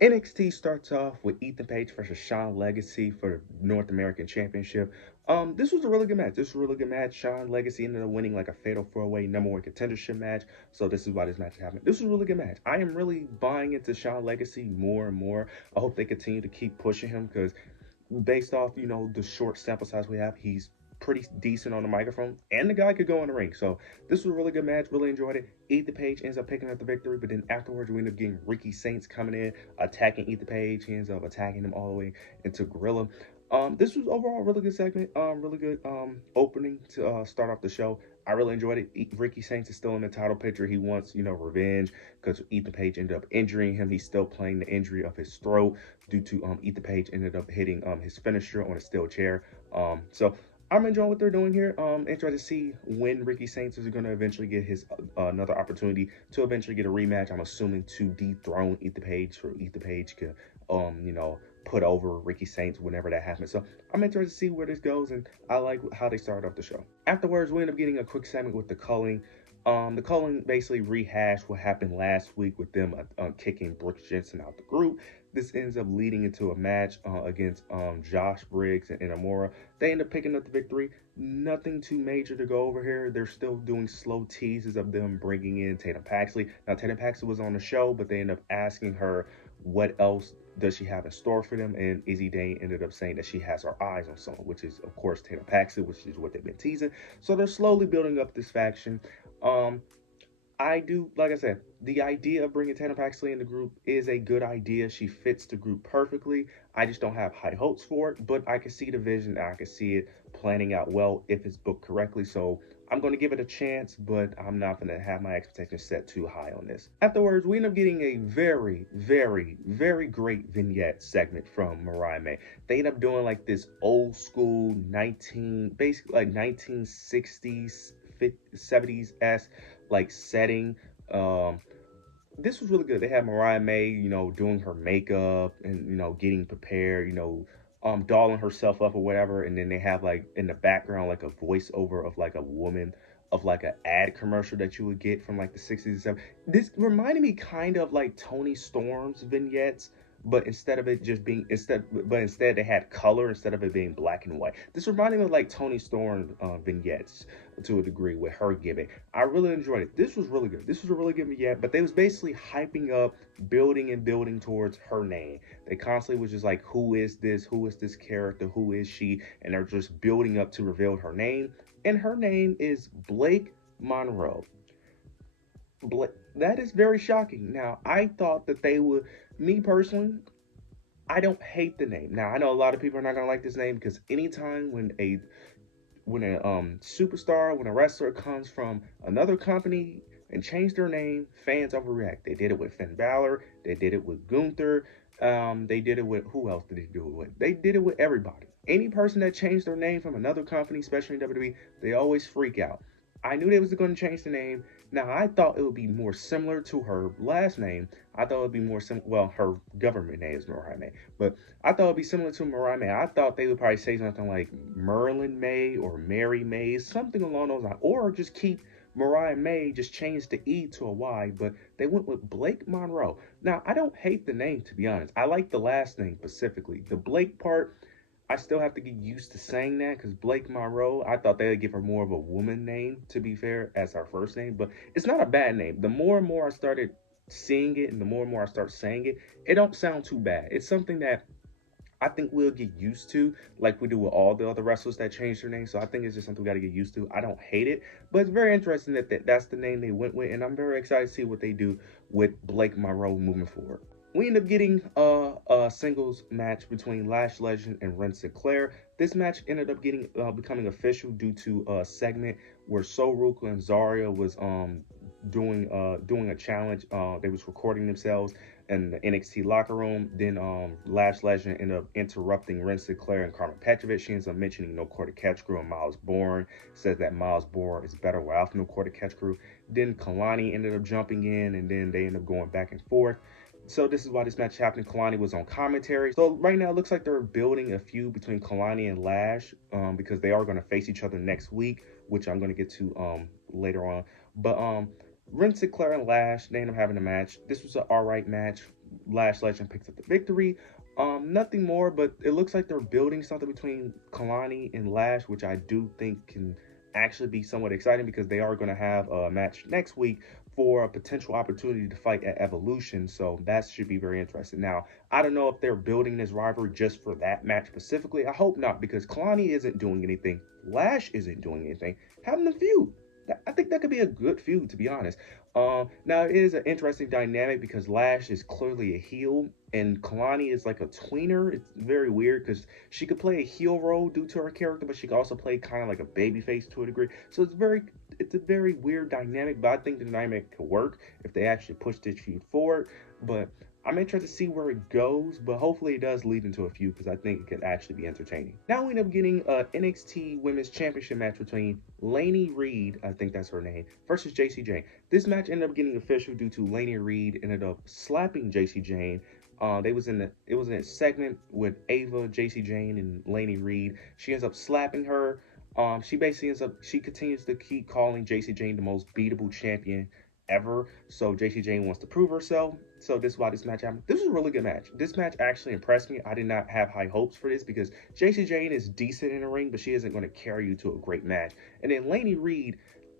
NXT starts off with Ethan Page versus Shawn Legacy for the North American Championship. This was a really good match. This was a really good match. Shawn Legacy ended up winning like a fatal four-way number one contendership match. So this is why this match happened. This was a really good match. I am really buying into Shawn Legacy more and more. I hope they continue to keep pushing him because based off, the short sample size we have, he's pretty decent on the microphone, and the guy could go in the ring. So this was a really good match. Really enjoyed it. Ethan Page ends up picking up the victory, but then afterwards we end up getting Ricky Saints coming in, attacking Ethan Page. He ends up attacking him all the way into Gorilla. This was overall a really good segment. Really good opening to start off the show. I really enjoyed it. Ricky Saints is still in the title picture. He wants, revenge because Ethan Page ended up injuring him. He's still playing the injury of his throat due to Ethan Page ended up hitting his finisher on a steel chair. So I'm enjoying what they're doing here. Interested to see when Ricky Saints is going to eventually get his another opportunity to eventually get a rematch. I'm assuming to dethrone Ethan Page, so Ethan Page could, put over Ricky Saints whenever that happens. So I'm interested to see where this goes, and I like how they started off the show. Afterwards, we end up getting a quick segment with the culling. The culling basically rehashed what happened last week with them kicking Brooks Jensen out the group. This ends up leading into a match against Josh Briggs and Inamura. They end up picking up the victory. Nothing too major to go over here. They're still doing slow teases of them bringing in Tatum Paxley. Now, Tatum Paxley was on the show, but they end up asking her what else does she have in store for them, and Izzy Dane ended up saying that she has her eyes on someone, which is, of course, Tatum Paxley, which is what they've been teasing. So they're slowly building up this faction. I do, like I said, the idea of bringing Tatum Paxley in the group is a good idea. She fits the group perfectly. I just don't have high hopes for it, but I can see the vision. I can see it planning out well if it's booked correctly. So I'm going to give it a chance, but I'm not going to have my expectations set too high on this. Afterwards, we end up getting a very, very, very great vignette segment from Mariah May. They end up doing like this old school basically like 1960s, 70s-esque like setting. This was really good. They had Mariah May, doing her makeup and, getting prepared, dolling herself up or whatever. And then they have like in the background, like a voiceover of like a woman of like an ad commercial that you would get from like the 60s and 70s. This reminded me kind of like Tony Storm's vignettes, but instead they had color instead of it being black and white. This reminded me of like Tony Storm vignettes to a degree with her gimmick. I really enjoyed it. This was really good. This was a really good vignette, but they was basically hyping up, building and building towards her name. They constantly was just like, who is this? Who is this character? Who is she? And they're just building up to reveal her name. And her name is Blake Monroe. That is very shocking. Now, I thought that they would, me personally, I don't hate the name. Now, I know a lot of people are not gonna like this name because anytime when a superstar, when a wrestler comes from another company and change their name, fans overreact. They did it with Finn Balor. They did it with Gunther. They did it with, who else did they do it with? They did it with everybody. Any person that changed their name from another company, especially in WWE, they always freak out. I knew they was going to change the name. Now, I thought it would be more similar to her last name. I thought it would be more similar. Well, her government name is Mariah May, but I thought it would be similar to Mariah May. I thought they would probably say something like Merlin May or Mary May, something along those lines, or just keep Mariah May, just change the E to a Y, but they went with Blake Monroe. Now, I don't hate the name, to be honest. I like the last name specifically. The Blake part, I still have to get used to saying that because Blake Monroe, I thought they would give her more of a woman name, to be fair, as her first name. But it's not a bad name. The more and more I started seeing it and the more and more I start saying it, it don't sound too bad. It's something that I think we'll get used to, like we do with all the other wrestlers that changed their name. So I think it's just something we got to get used to. I don't hate it, but it's very interesting that's the name they went with, and I'm very excited to see what they do with Blake Monroe moving forward. We end up getting a singles match between Lash Legend and Ren Sinclair. This match ended up becoming official due to a segment where Sol Ruka and Zarya was doing a challenge. They was recording themselves in the NXT locker room. Then Lash Legend ended up interrupting Ren Sinclair and Carmen Petrovic. She ends up mentioning No Quarter Catch Crew and Miles Bourne. Says that Miles Bourne is better without No Quarter Catch Crew. Then Kalani ended up jumping in, and then they ended up going back and forth. So this is why this match happened. Kalani was on commentary. So right now it looks like they're building a feud between Kalani and Lash because they are going to face each other next week, which I'm going to get to later on. But Ren Sinclair and Lash, they end up having a match. This was an alright match. Lash Legend picks up the victory. Nothing more, but it looks like they're building something between Kalani and Lash, which I do think can actually be somewhat exciting because they are going to have a match next week for a potential opportunity to fight at Evolution. So that should be very interesting. Now, I don't know if they're building this rivalry just for that match specifically. I hope not, because Kalani isn't doing anything. Lash isn't doing anything. Have them feud. I think that could be a good feud, to be honest. Now it is an interesting dynamic because Lash is clearly a heel and Kalani is like a tweener. It's very weird because she could play a heel role due to her character, but she could also play kind of like a babyface to a degree. So it's a very weird dynamic, but I think the dynamic could work if they actually push this feud forward. But I'm interested to see where it goes, but hopefully it does lead into a feud because I think it could actually be entertaining. Now we end up getting a NXT Women's Championship match between Lainey Reed, I think that's her name, versus JC Jane. This match ended up getting official due to Lainey Reed ended up slapping JC Jane. It was in a segment with Ava, JC Jane, and Lainey Reed. She ends up slapping her. She continues to keep calling JC Jane the most beatable champion ever. So JC Jane wants to prove herself. So this is why this match happened. This was a really good match. This match actually impressed me. I did not have high hopes for this because JC Jane is decent in the ring, but she isn't going to carry you to a great match. And then Lainey Reed,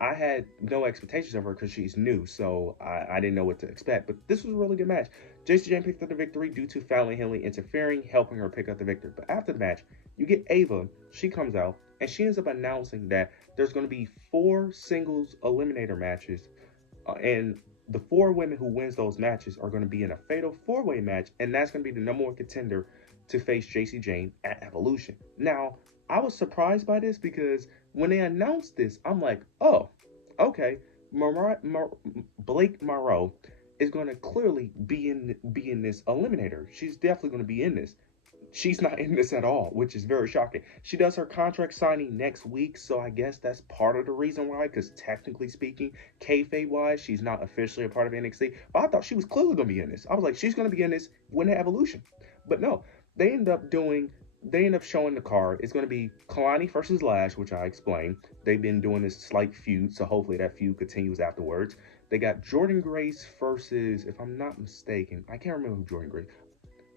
I had no expectations of her because she's new, so I didn't know what to expect. But this was a really good match. JC Jane picked up the victory due to Fallon Henley interfering, helping her pick up the victory. But after the match, you get Ava. She comes out, and she ends up announcing that there's going to be 4 singles eliminator matches. And the 4 women who wins those matches are going to be in a fatal 4-way match, and that's going to be the #1 contender to face JC Jane at Evolution. Now, I was surprised by this because when they announced this, I'm like, oh, okay, Blake Monroe is going to clearly be in this eliminator. She's definitely going to be in this. She's not in this at all, which is very shocking. She does her contract signing next week, so I guess that's part of the reason why, because technically speaking, kayfabe-wise, she's not officially a part of NXT. But I thought she was clearly going to be in this. I was like, she's going to be in this when the Evolution. But no, they end up showing the card. It's going to be Kalani versus Lash, which I explained. They've been doing this slight feud, so hopefully that feud continues afterwards. They got Jordynne Grace versus, if I'm not mistaken, I can't remember who Jordynne Grace.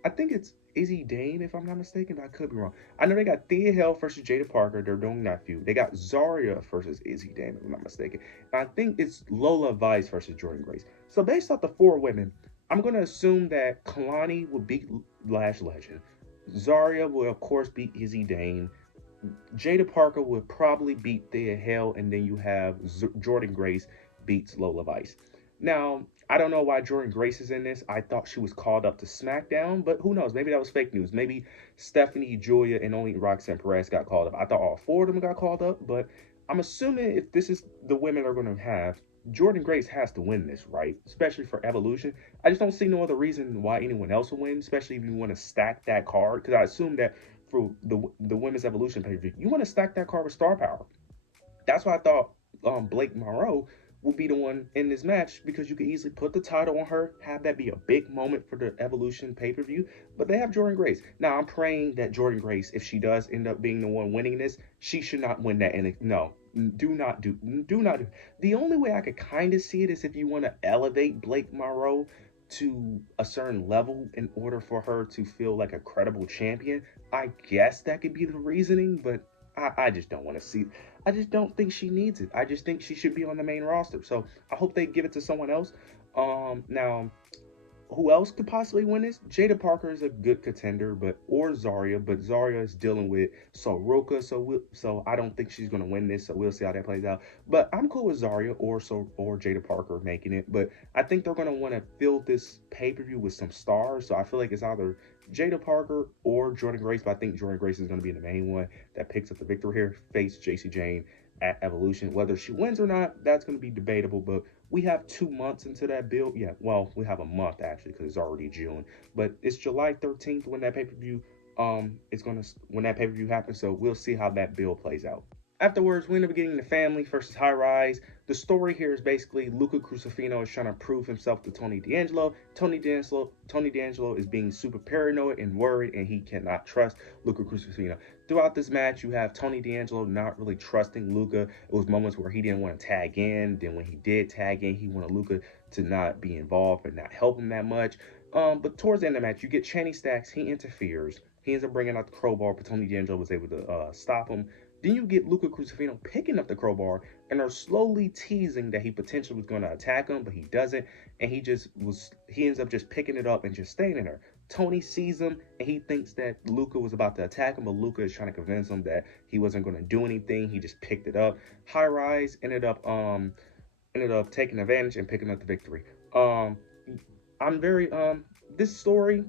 I think it's Izzy Dane, if I'm not mistaken, but I could be wrong. I know they got Thea Hale versus Jada Parker. They're doing that feud. They got Zarya versus Izzy Dane, if I'm not mistaken. And I think it's Lola Vice versus Jordynne Grace. So based off the 4 women, I'm going to assume that Kalani will beat Lash Legend. Zarya will, of course, beat Izzy Dane. Jada Parker will probably beat Thea Hale, and then you have Jordynne Grace beats Lola Vice. Now, I don't know why Jordynne Grace is in this. I thought she was called up to SmackDown, but who knows? Maybe that was fake news. Maybe Stephanie, Julia, and only Roxanne Perez got called up. I thought all 4 of them got called up, but I'm assuming if this is the women are going to have, Jordynne Grace has to win this, right? Especially for Evolution. I just don't see no other reason why anyone else will win, especially if you want to stack that card, because I assume that for the Women's Evolution pay-per-view, you want to stack that card with star power. That's why I thought Blake Monroe will be the one in this match, because you could easily put the title on her, have that be a big moment for the Evolution pay-per-view. But they have Jordynne Grace. Now, I'm praying that Jordynne Grace, if she does end up being the one winning this, she should not win that. And no, do not do. The only way I could kind of see it is if you want to elevate Blake Monroe to a certain level in order for her to feel like a credible champion. I guess that could be the reasoning, but I just don't want to see. I just don't think she needs it. I just think she should be on the main roster. So I hope they give it to someone else. Now, who else could possibly win this? Jada Parker is a good contender, or Zarya, but Zarya is dealing with Soroka, so I don't think she's gonna win this. So we'll see how that plays out. But I'm cool with Zarya or Jada Parker making it. But I think they're gonna want to fill this pay-per-view with some stars. So I feel like it's either Jada Parker or Jordynne Grace, but I think Jordynne Grace is going to be the main one that picks up the victory here, face JC Jane at Evolution. Whether she wins or not, that's going to be debatable, but we have 2 months into that build. Yeah, well, we have a month actually because it's already June, but it's July 13th when that pay-per-view when that pay-per-view happens, so we'll see how that build plays out. Afterwards, we end up getting the Family versus High Rise. The story here is basically Luca Crucifino is trying to prove himself to Tony D'Angelo. Tony D'Angelo is being super paranoid and worried, and he cannot trust Luca Crucifino. Throughout this match, you have Tony D'Angelo not really trusting Luca. It was moments where he didn't want to tag in. Then when he did tag in, he wanted Luca to not be involved and not help him that much. But towards the end of the match, you get Channing Stacks. He interferes. He ends up bringing out the crowbar, but Tony D'Angelo was able to stop him. Then you get Luca Crucifino picking up the crowbar and are slowly teasing that he potentially was going to attack him, but he doesn't. And he ends up just picking it up and just staying in there. Tony sees him and he thinks that Luca was about to attack him, but Luca is trying to convince him that he wasn't going to do anything. He just picked it up. High Rise ended up taking advantage and picking up the victory. Um, I'm very this story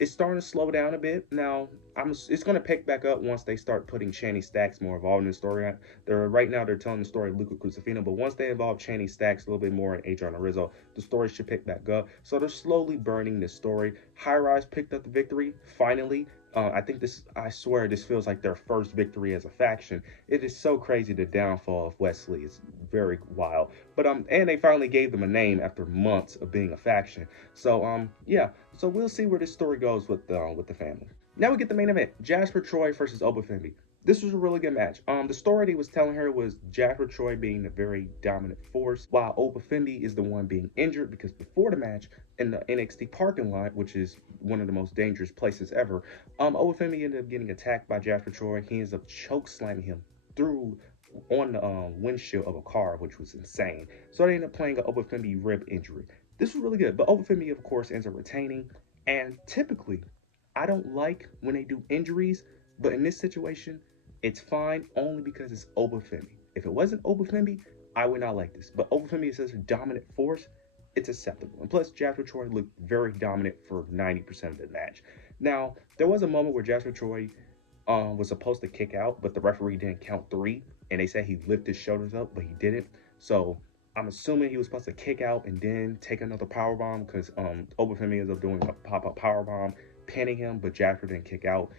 is starting to slow down a bit now. It's going to pick back up once they start putting Channing Stacks more involved in the story. They're right now they're telling the story of Luca Crucifino, but once they involve Channing Stacks a little bit more in Adrian Rizzo, the story should pick back up. So they're slowly burning this story. High Rise picked up the victory finally. I swear, this feels like their first victory as a faction. It is so crazy, the downfall of Wesley is very wild. But and they finally gave them a name after months of being a faction. So yeah. So we'll see where this story goes with the family. Now we get the main event: Jasper Troy versus Obafemi. This was a really good match. The story they was telling her was Jasper Troy being the very dominant force, while Obafemi is the one being injured because before the match in the NXT parking lot, which is one of the most dangerous places ever, Obafemi ended up getting attacked by Jasper Troy. He ends up choke slamming him through on the windshield of a car, which was insane. So they ended up playing an Obafemi rib injury. This was really good, but Obafemi, of course, ends up retaining. And typically, I don't like when they do injuries, but in this situation, it's fine only because it's Obafemi. If it wasn't Obafemi, I would not like this. But Obafemi is such a dominant force, it's acceptable. And plus, Jasper Troy looked very dominant for 90% of the match. Now, there was a moment where Jasper Troy was supposed to kick out, but the referee didn't count three, and they said he lifted his shoulders up, but he didn't. So I'm assuming he was supposed to kick out and then take another power bomb because Obafemi ends up doing a pop-up power bomb, pinning him, but Jasper didn't kick out.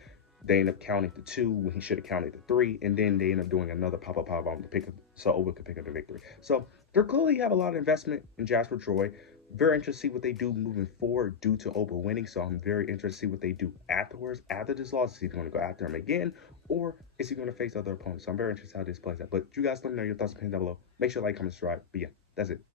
They end up counting to two when he should have counted to three, and then they end up doing another pop-up powerbomb to pick up, so Oba could pick up the victory. So they clearly have a lot of investment in Jasper Troy. Very interested to see what they do moving forward due to Oba winning. So I'm very interested to see what they do afterwards, after this loss. Is he going to go after him again, or is he going to face other opponents? So I'm very interested how this plays out. But you guys let me know your thoughts and opinions down below. Make sure to like, comment, subscribe. But yeah, that's it.